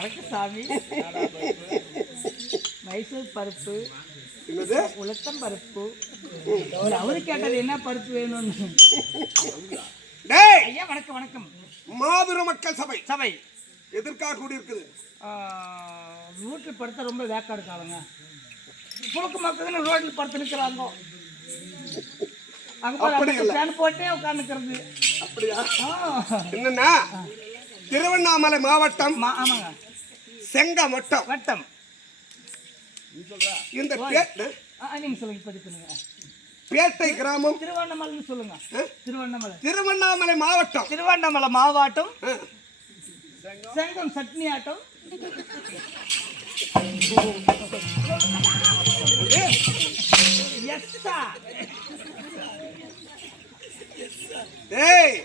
வணக்கம் சாமி மைசூர் பருப்பு உளுத்தம் பருப்பு. இல்ல, அவரு கேட்டது என்ன பருப்பு வேணும்னு. டேய்! ஐயா வணக்கம் வணக்கம். மாபெரும் மக்கள் சபை. சபை. எதற்காக கூடியிருக்குது? வீட்டில் படுத்த ரொம்ப வேக்காடு காலங்க புழுக்கு மக்கள்னு ரோட்டில் படுத்து நிற்கிறாங்க அங்கே போட்டே உட்காந்துக்கிறது அப்படியா? என்னன்னா? திருவண்ணாமலை மாவட்டம் ஆமாங்க. செங்கமட்டம் வட்டம். இந்த பதிவு பண்ணுங்க பேட்டை கிராமம். திருவண்ணாமலைன்னு சொல்லுங்க? திருவண்ணாமலை. திருவண்ணாமலை மாவட்டம். திருவண்ணாமலை மாவாட்டம். செங்கம் சட்னி ஆட்டம்.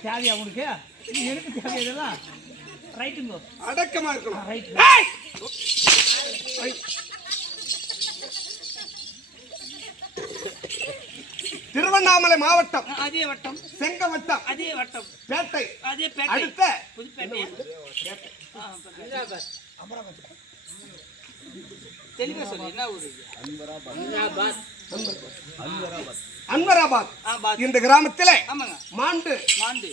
தேவையா உனக்கு எனக்கு தேவையா இதெல்லாம்? ரைட்டுங்கோ. அடக்கமா இருக்கணும். ரைட். திருவண்ணாமலை மாவட்டம். அதே வட்டம். செங்கமட்டம் அதே வட்டம். பேட்டை. அதே அடுத்த. புதுப்பேட்டையா? தெளிவா சொல்லு என்ன ஊரு? அன்வராபாத். ஆ பாத் இந்த கிராமத்திலே ஆமாங்க. மாண்டு. மாந்து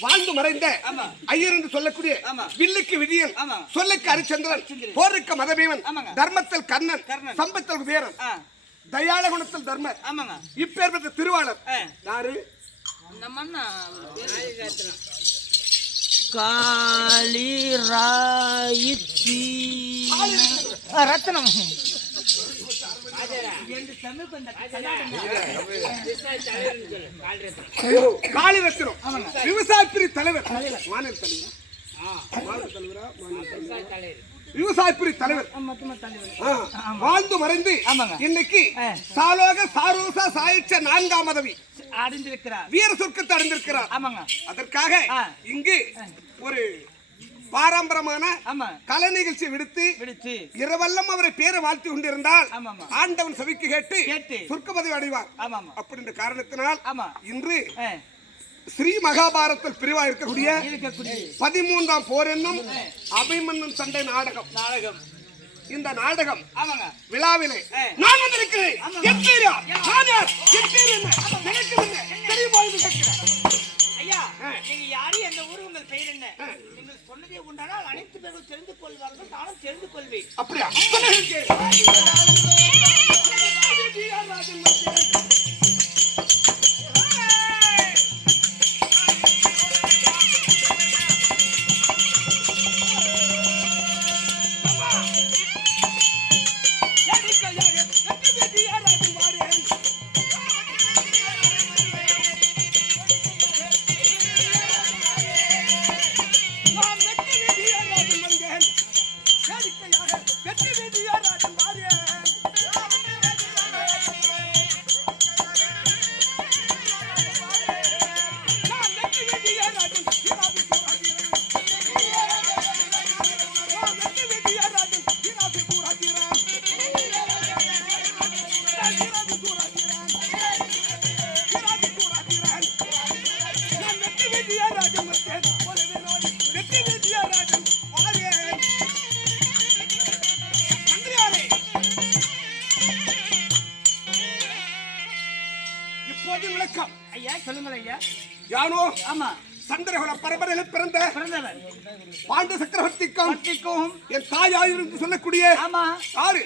வாழ்ந்து மறைந்த ஆமா. ஐயர் என்று சொல்லக்கூடிய ஆமா. வில்லுக்கு விதியன் ஆமா. சொல்லுக்கு ஹரிச்சந்திரன் ஹரிச்சந்திரன். போருக்கு மதபீமன். தர்மத்தில் கர்ணன் கர்ணன். சம்பத்தில் ஆ தயாள குணத்தில் தர்மர் ஆமாங்க இப்பேற்பட்ட திருவாளர் யாரு நம்ம அண்ணா காளி ராயிச்சி ரத்னம் என்று தமிழ் விவசாயத்துறை தலைவர். மாநில தலைவர். மாநில தலைவரா. மாநில தலைவர் விவசாயத்துறை தலைவர் வாழ்ந்து மறைந்து. இன்னைக்கு. சாலோக சாரோசா சாயிச்ச நான்காம் மதவி அடைந்திருக்கிறார். வீர சொர்க்கத்தை அடைந்திருக்கிறார். ஆமாங்க. அதற்காக. இங்கு ஒரு பாரம்பரியமான ஆமா. கலை நிகழ்ச்சி விடுத்து இரவெல்லாம் அவரை பேரை வாழ்த்தி கொண்டிருந்தால் ஆண்டவன் செவிக்கு கேட்டு. சொர்க்க பதவி அடைவார். அப்படின்ற காரணத்தினால் இன்று ஸ்ரீ மகாபாரத்தில் பிரிவா இருக்கக்கூடிய பதிமூன்றாம் போர் என்னும் அபிமன்யும் சண்டை நாடகம். நாடகம். இந்த நாடகம் விழாவிலே. நான் வந்திருக்கிறேன்? தெரியுமா நீங்க யாரு எந்த ஊர் உங்கள் பெயர் என்ன நீங்கள் சொன்னதே உண்டானால் அனைத்து பேரும் தெரிந்து கொள்வார்கள் நானும் தெரிந்து கொள்வேன் அப்படியா பிறந்த பாண்டு சக்கரவர்த்திக்கும் என் தாயாயிருந்து சொல்லக்கூடிய ஆமா. யாரு?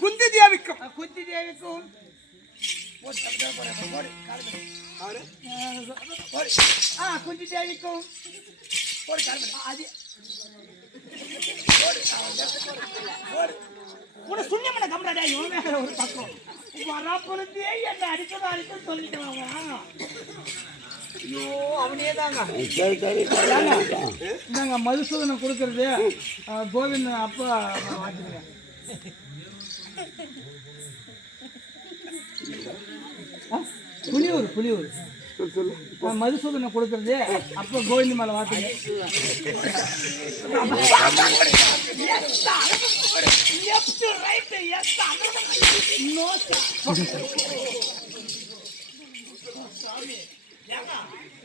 குந்தி தேவிக்கும். குந்தி தேவிக்கும். குந்தி தேவிக்கும். பண்ணு. ஆ, அது. உன சுண்ணியமன கம்டாடா இவன் மேல ஒரு பக்கம். வரா பொழுதே என்ன அடிக்கணும் அடிக்கணும் சொல்லிட்டு வாங்க. நாங்க மதுசூதனம் கொடுக்கறது கோவிந்த் அப்பா வாங்கிக்கிறேன் புலியூர் புலியூர். சொல்லு, சொல்லு. ஆ, மதுசூதனம் கொடுக்கறது அப்போ கோவிந்த் மேல வாத்துங்க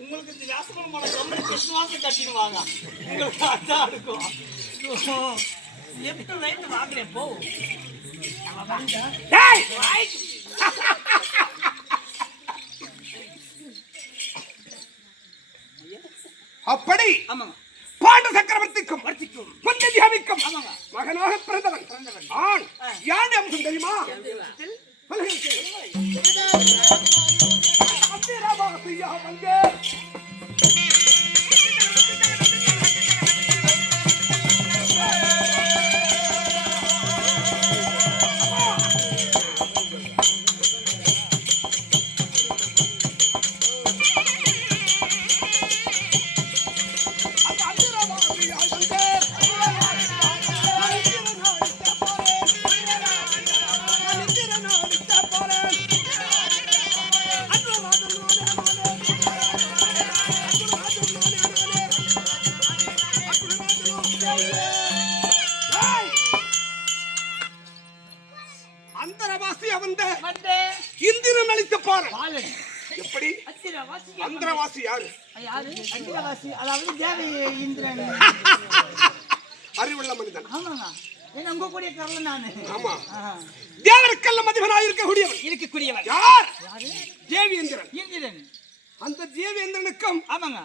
உங்களுக்கு இந்த வியாசமான கம்பெனி கிருஷ்ணவாசம் கட்டிடுவாங்க. உங்களுக்கு அதான் இருக்கும். லெஃப்ட் ரைட் வாங்குறேன் போ. அப்படி பாண்டு சக்கரவர்த்திக்கும் ஆமாங்க. மகனாக பிறந்தவன். ஆண் யாண்டி அம்சம் தெரியுமா? அத்திரவாசியா வந்தே அந்தரவாசி வந்தே இந்திரன் அளித்த பாரு. எப்படி? அந்தரவாசி யாரு? அத்திரவாசி அதாவது தேவி இந்திரன். அறிவுள்ள மனிதன். ஆமாங்க. ஏன்னா உங்க கூடிய கரல நானு. ஆமா. தேவருக்கல்ல மதிவனாக இருக்கக்கூடியவன். இருக்கக்கூடியவன். யாரு? தேவேந்திரன். இந்திரன். அந்த தேவேந்திரனுக்கும் ஆமாங்க.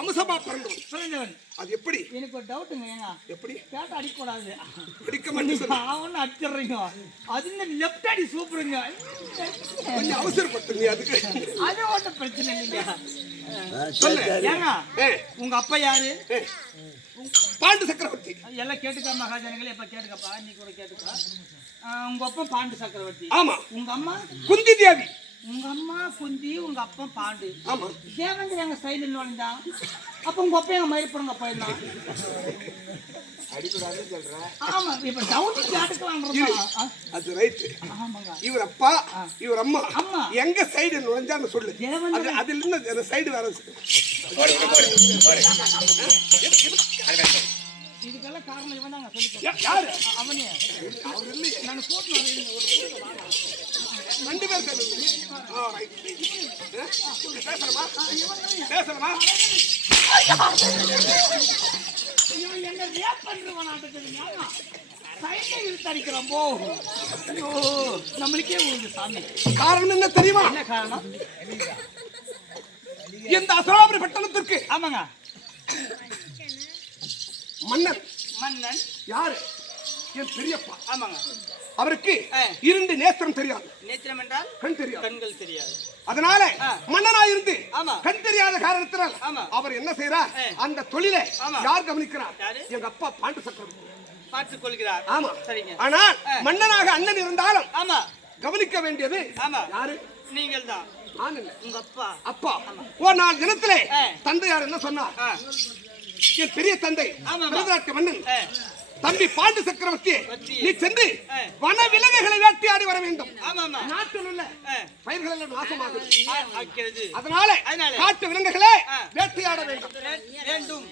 அம்சமா பிறந்தவன். பிறந்தவன். அது எப்படி? எனக்கு ஒரு டவுட்டுங்க ஏங்க எப்படி? கேட்ட அடிக்கூடாது பிடிக்க மாட்டேன் சொல்லு. அவனு அடிச்சிடுறீங்க. அது இந்த லெஃப்ட் அடி சூப்பருங்க கொஞ்சம் அவசரப்பட்டு நீ அதுக்கு. அது ஒன்றும் பிரச்சனை இல்லைங்க. சொல்லு. ஏங்க உங்க அப்பா யாரு? பாண்டு சக்கரவர்த்தி. எல்லாம் கேட்டுக்கா மகாஜனங்களே. இப்ப கேட்டுக்கப்பா நீ கூட கேட்டுக்கா. உங்க அப்பா பாண்டு சக்கரவர்த்தி. ஆமா. உங்க அம்மா? குந்தி தேவி உங்க அம்மா குந்தி உங்க அப்பா பாண்டு. ஆமா. தேவேந்திர எங்க சைடுல நுழைந்தான் அப்ப உங்க அப்பா எங்க மயிர்புறங்க போயிருந்தான். ஆமா இப்ப டவுட் கேட்டுக்கலாம்ன்றதா அது ரைட் ஆமாங்க. இவர் அப்பா இவர் அம்மா. அம்மா. எங்க சைடு நுழைஞ்சான்னு சொல்லு. அது அதுல இருந்து அந்த சைடு வேற இதுக்கெல்லாம் காரணம் இவன் தாங்க சொல்லி யாரு? அவனே. அவர் இல்லையே. நான் போட்டு ஒரு. ரெண்டு பேர் பேசணுமா? பேசணுமா? என்ன ரேப் பண்றவனாட்டுக்குதுங்க சைட்ல இழுத்து அடிக்கிறான் போ நம்மளுக்கே ஒரு சாமி. காரணம் என்ன தெரியுமா? என்ன காரணம்? இந்த அசராபுரி பட்டணத்திற்கு ஆமாங்க. மன்னர். மன்னன். யாரு? என் பெரியப்பா. ஆமாங்க. அவருக்கு. இரண்டு நேத்திரம் தெரியாது. நேத்திரம் என்றால் கண் தெரியாது. கண்கள் தெரியாது. அதனால. மன்னனா இருந்து. கண் தெரியாத காரணத்தினால். அவர் என்ன செய்யறார். அந்த தொழிலை. யார் கவனிக்கிறார்? எங்க அப்பா பாண்டு சக்கரவர்த்தி. பார்த்துக் கொள்கிறார். ஆமா. சரிங்க. ஆனால். மன்னனாக அண்ணன் இருந்தாலும் ஆமா. கவனிக்க வேண்டியது ஆமா. யாரு? நீங்கள் தான். நான் இல்ல. உங்க அப்பா. அப்பா. ஓ நாள் தினத்திலே. தந்தையார் என்ன சொன்னார்? என் பெரிய தந்தை மன்னன் தம்பி பாண்டு சக்கரவர்த்தி. நீ சென்று. வன விலங்குகளை வேட்டையாடி வர வேண்டும். நாட்டில் உள்ள பயிர்கள் எல்லாம் நாசமாகும் அதனால. காட்டு விலங்குகளை. வேட்டையாட வேண்டும்.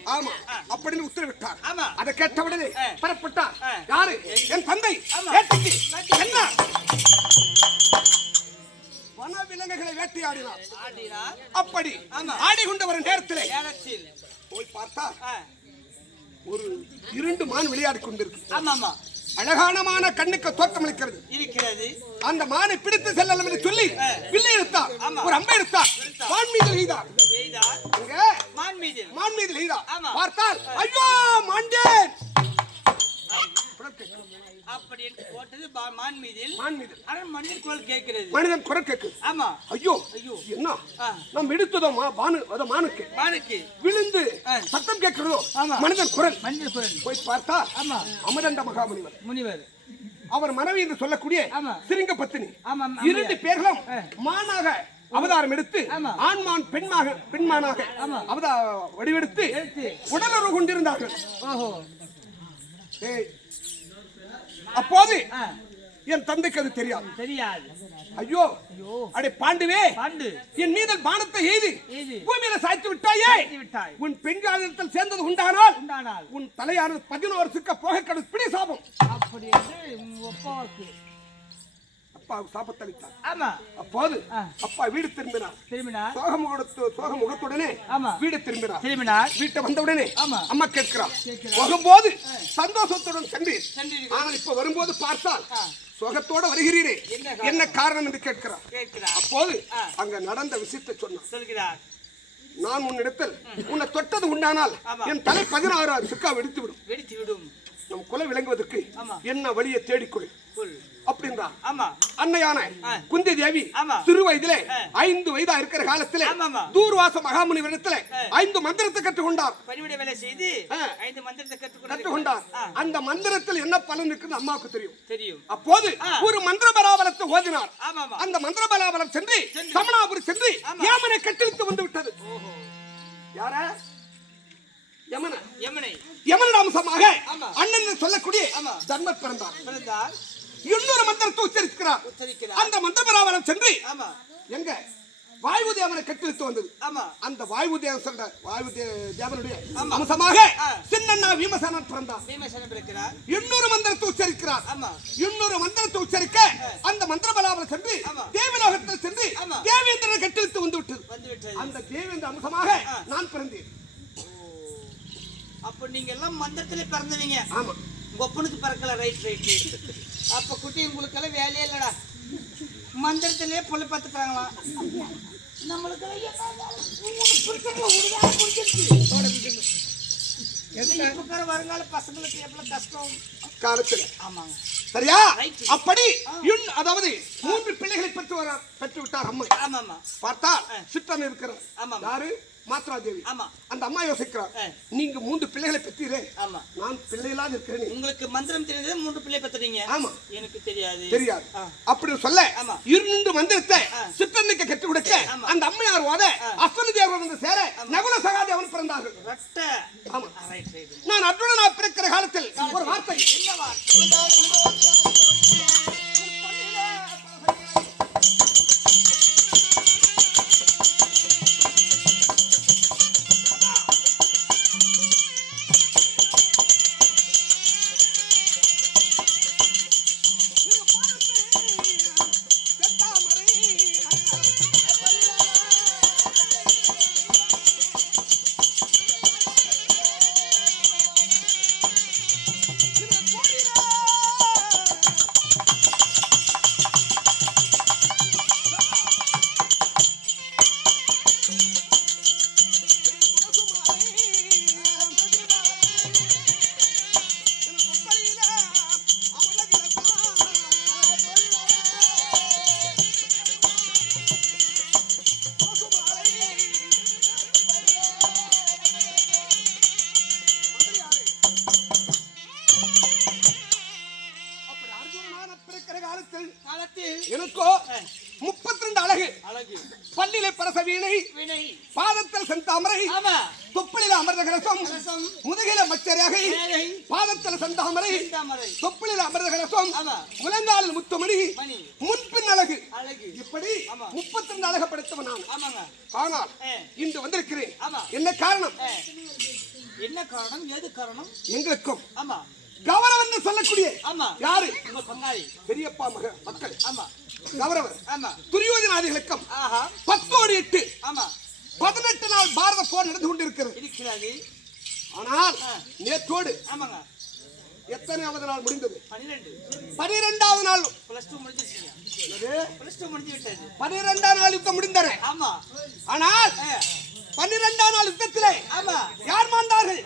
ஆமா. அப்படின்னு உத்தரவிட்டார். அதை கேட்டவுடனே. புறப்பட்டார். யாரு? என் தந்தை. வேட்டைக்கு. என்ன? வன விலங்குகளை வேட்டையாடினார் அப்படி ஆமா. ஆடிக்கொண்டு வரும் நேரத்திலே போய் பார்த்தா ஒரு இரண்டு மான் விளையாடி கொண்டிருக்கு ஆமாமா அழகானமான கண்ணுக்கு தோற்றமளிக்கிறது. இருக்கிறது. அந்த மானை பிடித்து செல்லலாம் என்று சொல்லி வில்லை எடுத்தார் ஒரு அம்பை எடுத்தார் மான் மீது எய்தார் மான் மீது. மான் மீது எய்தார். பார்த்தால் ஐயோ மாண்டேன். அப்படி என்று போட்டது பா- மான் மீதில் மான் மீது ஆனால் மனிதன் குரல் கேட்கிறது மனிதன் குரல் கேக்கு ஆமா ஐயோ ஐயோ. என்ன. நாம் எடுத்ததோ மா பானு அதோ மானுக்கு மானுக்கு விழுந்து. சத்தம் கேட்கிறதோ ஆமா. மனிதன் குரல் மனிதன் குரல் போய் பார்த்தா ஆமா. அமரண்ட மகாமுனிவர் முனிவர் அவர் மனைவி என்று சொல்லக்கூடிய. சிரிங்க பத்தினி. இரண்டு பேர்களும். மானாக அவதாரம் எடுத்து. ஆண்மான் பெண்மாக பெண்மானாக ஆமா. அவதா வடிவெடுத்து. உடலுறவு கொண்டிருந்தார்கள் அப்போது என் தந்தைக்கு அது தெரியாது. தெரியாது. ஐயோ அடே பாண்டுவே பாண்டு. என் மீதல் பானத்தை எய்து. பூமியில சாய்த்து விட்டாயே விட்டாய். உன் பெண்காலத்தில் சேர்ந்தது உண்டானால் உண்டானால். உன் தலையானது பதினோரு சிக்க போக கடு பிடி சாபம். அப்படி என்று அப்பாவுக்கு அப்பா சாபத்தை அளித்தார் ஆமா அப்போது. அப்பா வீடு திரும்பினார் திரும்பினார் சோக முகத்து சோக முகத்துடனே ஆமா. வீடு திரும்பினார் திரும்பினார் வீட்டை வந்தவுடனே ஆமா. அம்மா கேட்கிறார். போகும்போது சந்தோஷத்துடன் சென்றீர். ஆனால் இப்ப வரும்போது பார்த்தால். சோகத்தோட வருகிறீரே என்ன காரணம்? என்று கேட்கிறார் அப்போது. அங்க நடந்த விஷயத்தை சொன்னார் சொல்கிறார் நான் உன்னிடத்தில் உன்னை தொட்டது உண்டானால். என் தலை பதினாறு சிக்கா வெடித்து விடும் வெடித்து விடும் நம் குல விளங்குவதற்கு. என்ன வழியை தேடிக்கொள் அப்படின்றா ஆமா அன்னையான ஆ. குந்தி தேவி ஆமா. சிறு வயதிலே ஆ. ஐந்து வயதா இருக்கிற காலத்திலே ஆமாமா. தூர்வாச மகாமுனிவரிடத்திலே ஆ. ஐந்து மந்திரத்தை கற்றுக்கொண்டார் பணிவிடை வேலை செய்து. ஐந்து மந்திரத்தை கற்றுக்கொண்டார் அந்த மந்திரத்தில் என்ன பலன் இருக்குன்னு அம்மாவுக்கு தெரியும் தெரியும் அப்போது. ஒரு மந்திர பலாபலத்தை ஓதினார் அந்த மந்திர பலாபலம் சென்று. சமணாபுரி சென்று. யமனை கட்டிழுத்து வந்து விட்டது யார யமன யமுனை யமனோட அம்சமாக ஆமா. அண்ணன் சொல்லக்கூடிய. தர்மர் பிறந்தார் பிறந்தார் இன்னொரு மந்திரத்தை உச்சரிக்கிறார். அந்த மந்திர பலாபலம் சென்று எங்க? வாயு தேவனை கட்டிழுத்து வந்தது அந்த வாயு தேவன் சொல்ற வாயு தேவனுடைய. அம்சமாக. சின்னண்ணா பீமசேனன் பிறந்தார். இன்னொரு மந்திரத்தை உச்சரிக்கிறார். ஆமா. இன்னொரு மந்திரத்தை உச்சரிக்க அந்த மந்திர பலாபலம் சென்று. தேவலோகத்தில் சென்று. தேவேந்திரனை கட்டிழுத்து வந்து விட்டது அந்த தேவேந்திர அம்சமாக. நான் பிறந்தேன். அப்ப நீங்க எல்லாம் மந்திரத்திலே பிறந்தவங்க. ஆமா. ஒப்பனுக்கு பிறக்கல ரைட் ரைட் அப்ப குட்டி உங்களுக்கெல்லாம் வேலையே இல்லடா. மந்திரத்திலே பொண்ணு பார்த்துக்கிறாங்களாம் நம்மளுக்கு வருங்கால பசங்களுக்கு எவ்வளவு கஷ்டம்? காலத்துல. ஆமாங்க. சரியா. அப்படி அதாவது மூன்று பிள்ளைகளை பெற்று வர பெற்று விட்டார் அம்மா ஆமாமா பார்த்தா. சித்தன் இருக்கிறார் ஆமா. யாரு? மாத்ரா தேவி ஆமா. அந்த அம்மா யோசிக்கிறார். நீங்க மூன்று பிள்ளைகளை பெற்றீரே. ஆமா. நான் பிள்ளைகளாக இருக்கிறேன். உங்களுக்கு மந்திரம் தெரிஞ்சது மூன்று பிள்ளை பெற்றுறீங்க ஆமா. எனக்கு தெரியாது. தெரியாது. அப்படி சொல்ல ஆமா. இருண்டு மந்திரத்தை. சித்தனுக்கு கற்றுக் கொடுக்க. அந்த அம்மையார் ஓத அஸ்வனி தேவர் வந்து சேர நகுல சகாதேவன் பிறந்தார்கள். ஆமா. நான் அர்ஜுனனா பிறக்கிற காலத்தில் ஒரு வார்த்தை. என்ன வார்த்தை? செந்தாமரை தொப்பிலில அமர்ந்த கலசம். முழங்காலில் முத்துமணி மணி. முன்பின் அழகு. இப்படி. முப்பத்தி ரெண்டு அழக படைத்தவன் நான் ஆனால். இன்று வந்திருக்கிறேன். என்ன காரணம். என்ன காரணம்? ஏது காரணம்? எங்களுக்கும். ஆமா. கௌரவம் என்று சொல்லக்கூடிய ஆமா. யாரு? உங்க பங்காளி. பெரியப்பா மக மக்கள். ஆமா. கௌரவர். ஆமா. துரியோதனாதிகளுக்கும் ஆஹா. பத்தோடு எட்டு ஆமா. பதினெட்டு நாள் பாரத போர் நடந்து கொண்டிருக்கிறது. இருக்கிறது. ஆனால். நேற்றோடு ஆமாங்க. எத்தனையாவது நாள் முடிந்தது? பனிரெண்டாவது நாள். பிளஸ் டூ முடிஞ்சிருச்சீங்க. என்னது? பிளஸ் டூ முடிஞ்சு விட்டது பனிரெண்டாம் நாள் யுத்தம் முடிந்தன ஆமா. ஆனால் பன்னிரெண்டாம் நாள் யுத்தத்திலே ஆமா. யார் மாண்டார்கள்?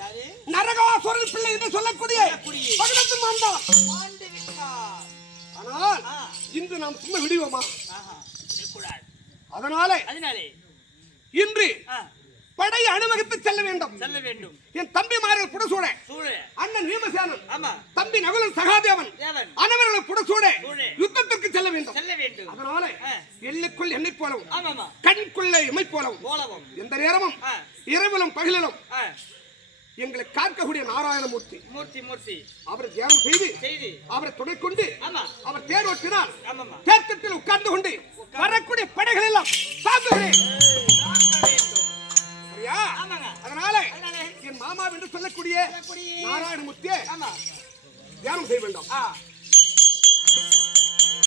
நரகாசுரன் பிள்ளை என்று சொல்லக்கூடிய. பகடத்து மாண்டான். ஆனால். இன்று நாம் சும்மா விடுவோமா. அதனாலே அதனாலே. இன்று படை அனுமதித்து செல்ல வேண்டும். செல்ல வேண்டும். என் தம்பிமார்கள் புடசூட. சூழ அண்ணன் வீமசேனன் ஆமா. தம்பி நகுலன் சகாதேவன். தேவன். அனைவர்களும் புடசூட. யுத்தத்திற்கு செல்ல வேண்டும். செல்ல வேண்டும். அதனால. எல்லைக்குள் என்னை போலவும் கண்குள்ள எம்மை போலவும் போலவும். எந்த நேரமும். இரவிலும் பகலிலும் எங்களை காக்கக்கூடிய நாராயணமூர்த்தி மூர்த்தி. மூர்த்தி அவரை தியானம் செய்து செய்தி. அவரை துணை கொண்டு அவர் தேர் ஓட்டினார். ஆமாமா. தேர்த்தத்தில் உட்கார்ந்து கொண்டு வரக்கூடிய படைகள் எல்லாம் தாக்குகிறேன் ஆமாங்க. அதனால என் மாமா என்று சொல்லக்கூடிய நாராயணமூர்த்தியை ஆமா. தியானம் செய்ய வேண்டும்.